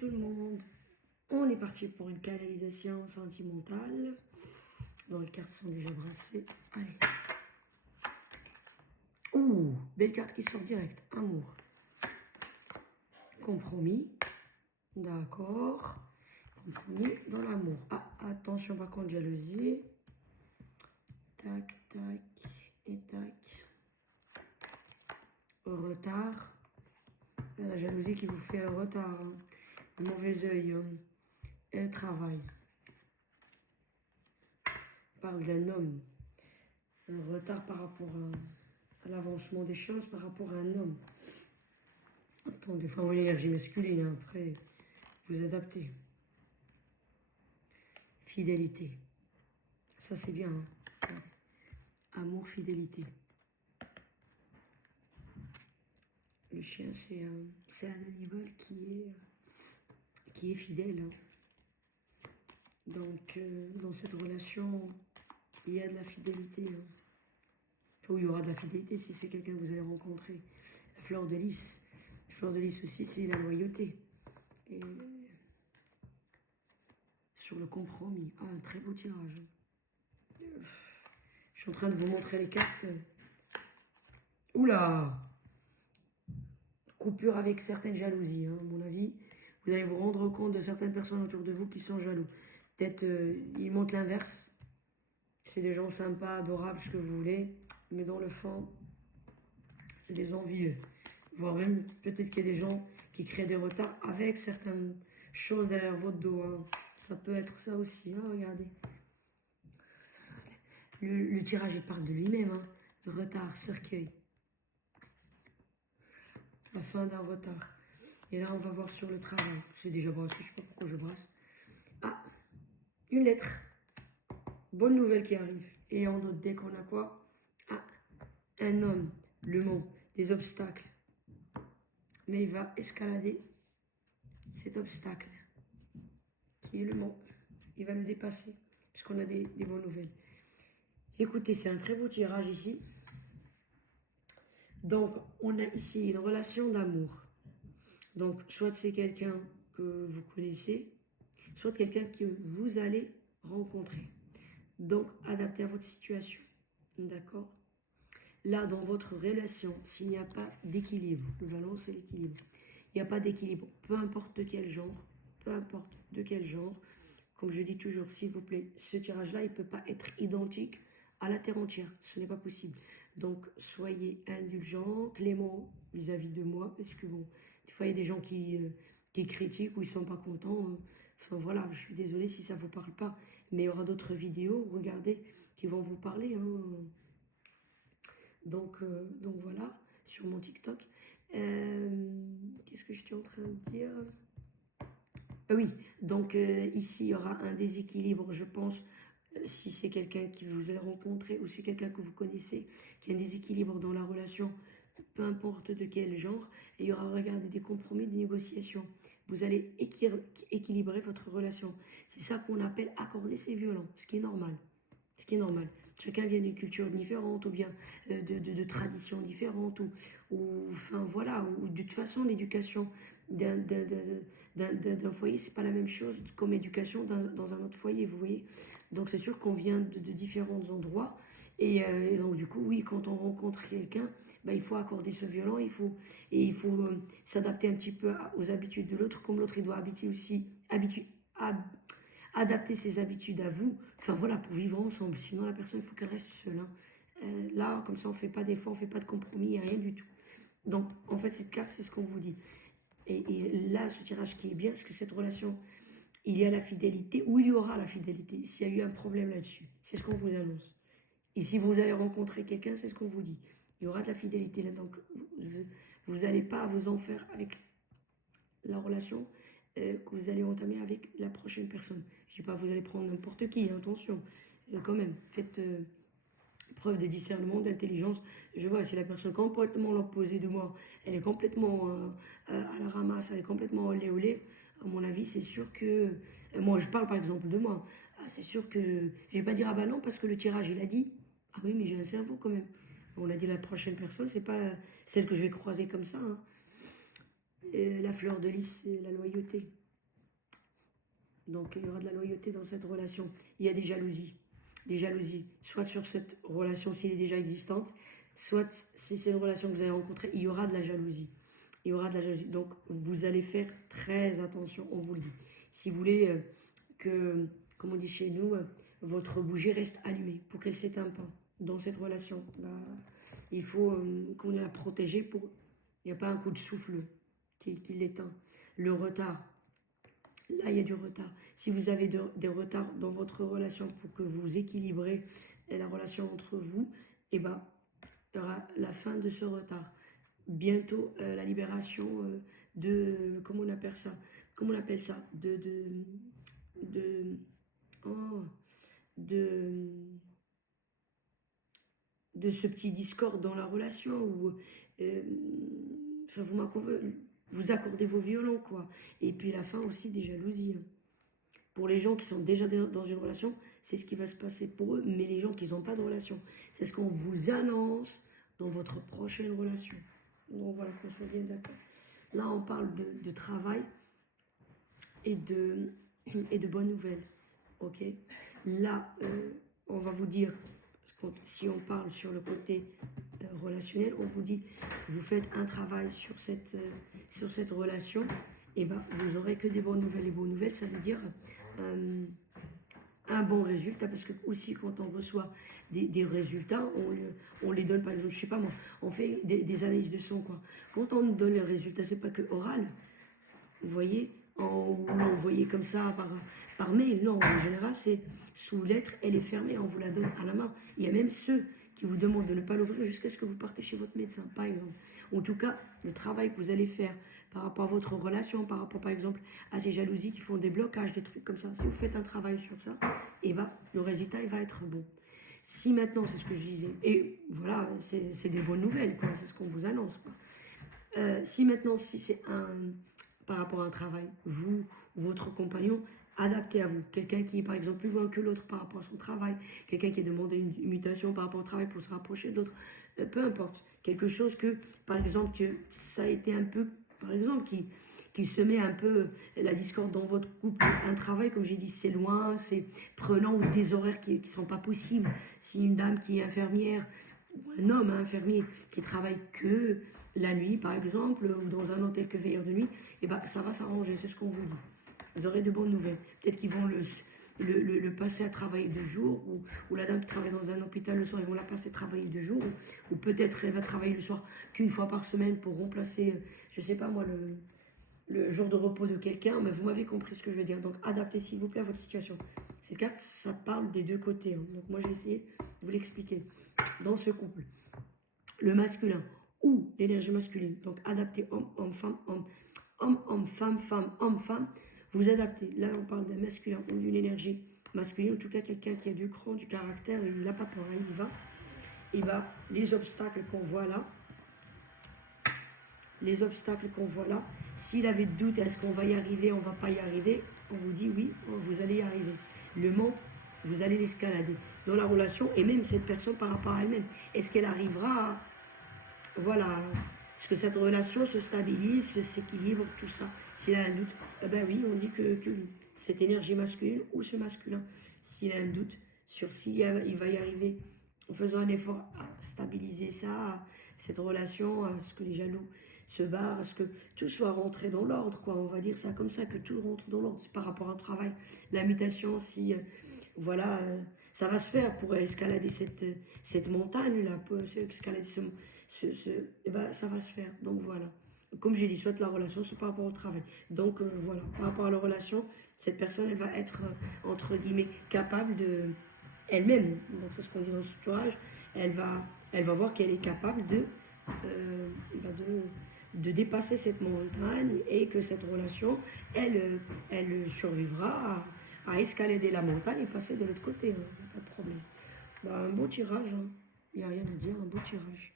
tout le monde. On est parti pour une canalisation sentimentale. Bon, les cartes sont déjà brassées. Allez. Ouh, belle carte qui sort direct. Amour. Compromis. D'accord. Compromis dans l'amour. Ah, attention par contre, jalousie. Tac, tac et tac. Retard. La jalousie qui vous fait un retard. Hein. Mauvais œil. Hein. Et le travail. On parle d'un homme. Un retard par rapport à l'avancement des choses, par rapport à un homme. Attends, des fois, on a l'énergie masculine. Hein. Après, vous adaptez. Fidélité. Ça, c'est bien. Hein. Amour, fidélité. Le chien, c'est un animal qui est fidèle. Hein. Donc, dans cette relation, il y a de la fidélité. Hein. Ou il y aura de la fidélité si c'est quelqu'un que vous avez rencontré. La fleur de lys. La fleur de lys aussi, c'est la loyauté. Et sur le compromis. Ah, un très beau tirage. Je suis en train de vous montrer les cartes. Oula! Coupure avec certaines jalousies, hein, à mon avis. Vous allez vous rendre compte de certaines personnes autour de vous qui sont jaloux. Peut-être ils montrent l'inverse. C'est des gens sympas, adorables, ce que vous voulez. Mais dans le fond, c'est des envieux. Voire même, peut-être qu'il y a des gens qui créent des retards avec certaines choses derrière votre dos. Hein. Ça peut être ça aussi, hein, regardez. Le tirage, il parle de lui-même. Hein. Retard, cercueil. La fin d'un retard. Et là, on va voir sur le travail. C'est déjà brassé, je ne sais pas pourquoi je brasse. Ah, une lettre. Bonne nouvelle qui arrive. Et en notre deck, on a quoi? Ah, un homme, le mot, des obstacles. Mais il va escalader cet obstacle, qui est le mot. Il va le dépasser, puisqu'on a des bonnes nouvelles. Écoutez, c'est un très beau tirage ici. Donc, on a ici une relation d'amour. Donc, soit c'est quelqu'un que vous connaissez, soit quelqu'un que vous allez rencontrer. Donc, adaptez à votre situation. D'accord? Là, dans votre relation, s'il n'y a pas d'équilibre, le valence, c'est l'équilibre. Il n'y a pas d'équilibre, peu importe de quel genre, peu importe de quel genre. Comme je dis toujours, s'il vous plaît, ce tirage-là, il ne peut pas être identique à la terre entière. Ce n'est pas possible. Donc, soyez indulgents, cléments vis-à-vis de moi, parce que bon, des fois, il y a des gens qui critiquent ou ils ne sont pas contents. Hein. Enfin, voilà, je suis désolée si ça ne vous parle pas. Mais il y aura d'autres vidéos, regardez, qui vont vous parler. Hein. Donc voilà, sur mon TikTok. Qu'est-ce que j'étais en train de dire? Oui, donc ici, il y aura un déséquilibre, je pense, si c'est quelqu'un qui vous a rencontré ou si c'est quelqu'un que vous connaissez, qui a un déséquilibre dans la relation, peu importe de quel genre, et il y aura, regardez, des compromis, des négociations. Vous allez équilibrer votre relation. C'est ça qu'on appelle accorder ses violons, ce qui est normal. Ce qui est normal. Chacun vient d'une culture différente ou bien de traditions différentes ou enfin voilà, ou de toute façon l'éducation d'un foyer, c'est pas la même chose comme éducation dans un autre foyer, vous voyez. Donc c'est sûr qu'on vient de différents endroits et donc du coup oui, quand on rencontre quelqu'un, ben, il faut accorder ce violon, il faut s'adapter un petit peu aux habitudes de l'autre, comme l'autre il doit adapter ses habitudes à vous, enfin voilà, pour vivre ensemble. Sinon, la personne, il faut qu'elle reste seule. Hein. Là, comme ça, on ne fait pas d'efforts, on ne fait pas de compromis, rien du tout. Donc, en fait, cette carte, c'est ce qu'on vous dit. Et là, ce tirage qui est bien, c'est que cette relation, il y a la fidélité, ou il y aura la fidélité, s'il y a eu un problème là-dessus. C'est ce qu'on vous annonce. Et si vous allez rencontrer quelqu'un, c'est ce qu'on vous dit. Il y aura de la fidélité là. Donc, vous n'allez pas vous en faire avec la relation que vous allez entamer avec la prochaine personne. Je ne dis pas que vous allez prendre n'importe qui, attention, quand même, faites preuve de discernement, d'intelligence. Je vois, si la personne complètement l'opposé de moi, elle est complètement à la ramasse, elle est complètement olé olé, à mon avis, c'est sûr que... moi, je parle par exemple de moi. C'est sûr que... Je vais pas dire, ah bah non, parce que le tirage, il a dit. Ah oui, mais j'ai un cerveau quand même. On a dit la prochaine personne, c'est pas celle que je vais croiser comme ça. Hein. La fleur de lys, c'est la loyauté. Donc, il y aura de la loyauté dans cette relation. Il y a des jalousies. Des jalousies. Soit sur cette relation s'il est déjà existante, soit si c'est une relation que vous avez rencontrée, il y aura de la jalousie. Il y aura de la jalousie. Donc, vous allez faire très attention, on vous le dit. Si vous voulez que, comme on dit chez nous, votre bougie reste allumée pour qu'elle ne s'éteigne pas dans cette relation. Bah, il faut qu'on la protéger pour... Il n'y a pas un coup de souffle qui l'éteint. Le retard. Là, il y a du retard. Si vous avez des retards dans votre relation pour que vous équilibrez la relation entre vous, eh ben, il y aura la fin de ce retard. Bientôt, la libération de... Comment on appelle ça? Comment on appelle ça? Oh, de ce petit discorde dans la relation où enfin, vous accordez vos violons, quoi. Et puis la fin aussi des jalousies. Hein. Pour les gens qui sont déjà dans une relation, c'est ce qui va se passer pour eux, mais les gens qui n'ont pas de relation, c'est ce qu'on vous annonce dans votre prochaine relation. Donc voilà, qu'on soit bien d'accord. Là, on parle de travail et de bonnes nouvelles. Ok. Là, on va vous dire, si on parle sur le côté relationnel, on vous dit, vous faites un travail sur cette relation, et ben vous aurez que des bonnes nouvelles. Les bonnes nouvelles, ça veut dire un bon résultat, parce que aussi quand on reçoit des résultats, on les donne, par exemple, je sais pas moi, on fait des analyses de son, quoi. Quand on donne les résultats, c'est pas que oral, vous voyez, vous l'envoyez comme ça par mail. Non, en général, c'est sous lettre, elle est fermée, on vous la donne à la main. Il y a même ceux qui vous demandent de ne pas l'ouvrir jusqu'à ce que vous partez chez votre médecin, par exemple. En tout cas, le travail que vous allez faire par rapport à votre relation, par rapport, par exemple, à ces jalousies qui font des blocages, des trucs comme ça, si vous faites un travail sur ça, et ben, le résultat, il va être bon. Si maintenant, c'est ce que je disais, et voilà, c'est des bonnes nouvelles, quoi, c'est ce qu'on vous annonce, quoi. Si maintenant, si c'est par rapport à un travail, vous, votre compagnon, adapté à vous. Quelqu'un qui est par exemple plus loin que l'autre par rapport à son travail, quelqu'un qui a demandé une mutation par rapport au travail pour se rapprocher de l'autre, peu importe. Quelque chose que, par exemple, que ça a été un peu, par exemple, qui se met un peu la discorde dans votre couple. Un travail, comme j'ai dit, c'est loin, c'est prenant, ou des horaires qui ne sont pas possibles. Si une dame qui est infirmière, ou un homme infirmier qui travaille que la nuit, par exemple, ou dans un hôtel que veilleur de nuit, eh ben, ça va s'arranger, c'est ce qu'on vous dit. Vous aurez de bonnes nouvelles. Peut-être qu'ils vont le passer à travailler de jour, ou la dame qui travaille dans un hôpital le soir, ils vont la passer à travailler de jour, ou peut-être elle va travailler le soir qu'une fois par semaine pour remplacer, je sais pas moi, le jour de repos de quelqu'un, mais vous m'avez compris ce que je veux dire. Donc adaptez s'il vous plaît à votre situation. Cette carte, ça parle des deux côtés. Hein. Donc moi, je vais essayer de vous l'expliquer. Dans ce couple, le masculin ou l'énergie masculine, donc adaptez homme, femme, homme, femme, vous adaptez. Là, on parle d'un masculin ou d'une énergie masculine, en tout cas quelqu'un qui a du cran, du caractère, il n'a pas peur, hein, il va. Et bien, les obstacles qu'on voit là, s'il avait de doute, est-ce qu'on va y arriver, on ne va pas y arriver, on vous dit oui, vous allez y arriver. Le mot, vous allez l'escalader dans la relation, et même cette personne par rapport à elle-même. Est-ce qu'elle arrivera à, voilà, est-ce que cette relation se stabilise, s'équilibre, tout ça? S'il a un doute, eh ben oui, on dit que oui. Cette énergie masculine ou ce masculin, s'il a un doute sur s'il va y arriver en faisant un effort à stabiliser ça, cette relation, à ce que les jaloux se barrent, à ce que tout soit rentré dans l'ordre, quoi. On va dire ça comme ça, que tout rentre dans l'ordre. C'est par rapport au travail, la mutation, si, voilà, ça va se faire pour escalader cette montagne-là, pour escalader eh ben, ça va se faire. Donc voilà. Comme j'ai dit, soit la relation, soit par rapport au travail. Donc voilà, par rapport à la relation, cette personne, elle va être, entre guillemets, capable de, elle-même, donc c'est ce qu'on dit dans ce tutorage, elle va voir qu'elle est capable de dépasser cette montagne et que cette relation, elle survivra à escalader la montagne et passer de l'autre côté. Hein, pas de problème. Bah, un beau tirage, il n'y a rien à dire, un beau tirage.